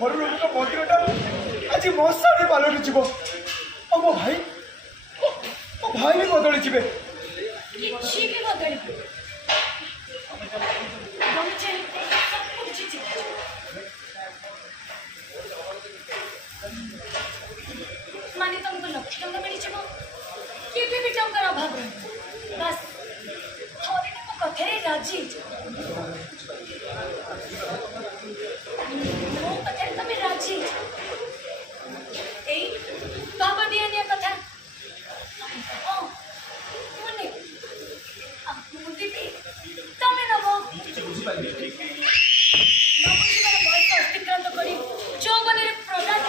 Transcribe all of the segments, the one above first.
घर लोक मंदिरटा आज मशाणी पालटी जीव मो भाई मो भाई भी बदली जीवे किसी भी बदल माने तुमको लक्ष टंका मिली केबे भी टंकार अभाव रही बस थोड़े तो कथे राजी मो कथे तमे राजी एई बाबा दिया कथा ओ मुने मुदी भी तमे नबो नबुझिबार बयस अतिक्रांत करी जौवनेर प्रदान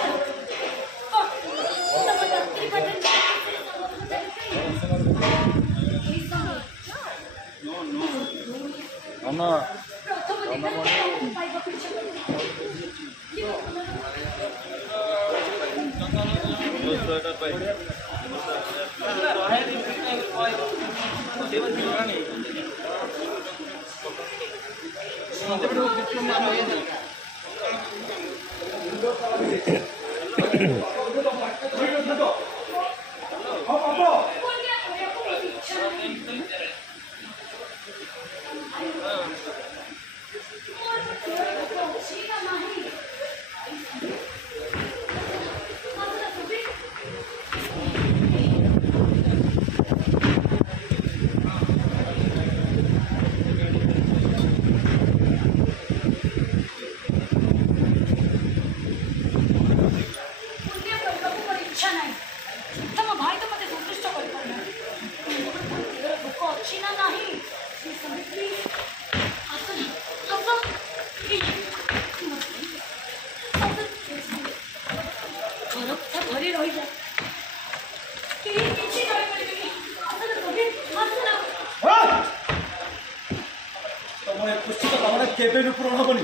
केबे भी पूरण हेनी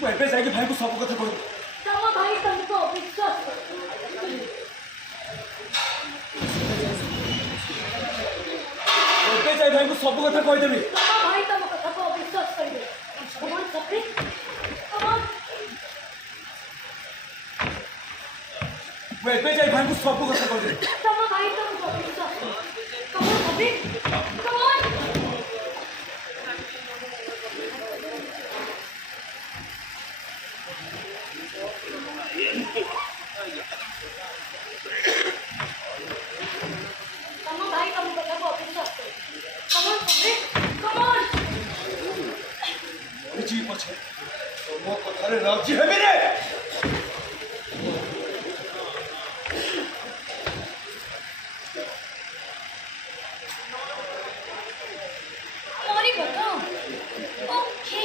मुझे जाकि भाई को सब कथा कह तम भाई तुमको अविश्वास एबे जाई भाई को सब कथा कहीदेवी तम भाई तुम कथा को अविश्वास करिवे कमन सफी कमन मुझे एबे जाई भाई को सब कथा कहीदेवी तम भाई तुमको अविश्वास कमन सफी कमन तम भाई तुम कथा को अविश्वास कमन सफी कमन जी पछे मो कथारे राजी हेबे रे मरी बतो ओके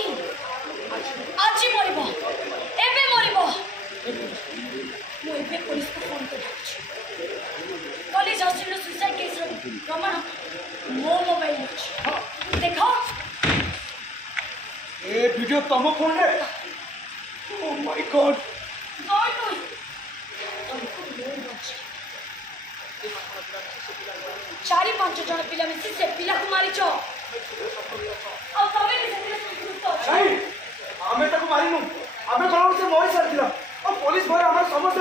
आज मरिब एबे मरिब मु एबे पुलिस को फोन कर कॉलेज हॉस्टल सुसाइड केस रो प्रमाण मो मोबाइल देखो ए वीडियो तम फोन रे oh my god god no चारि पांच जन पिला मिसी से पिला को मारी छो और तमे भी से संतुष्ट नहीं हमें तक मारिनु हमें कौन से मोरी सारथिला और पुलिस भरे हमर समस्त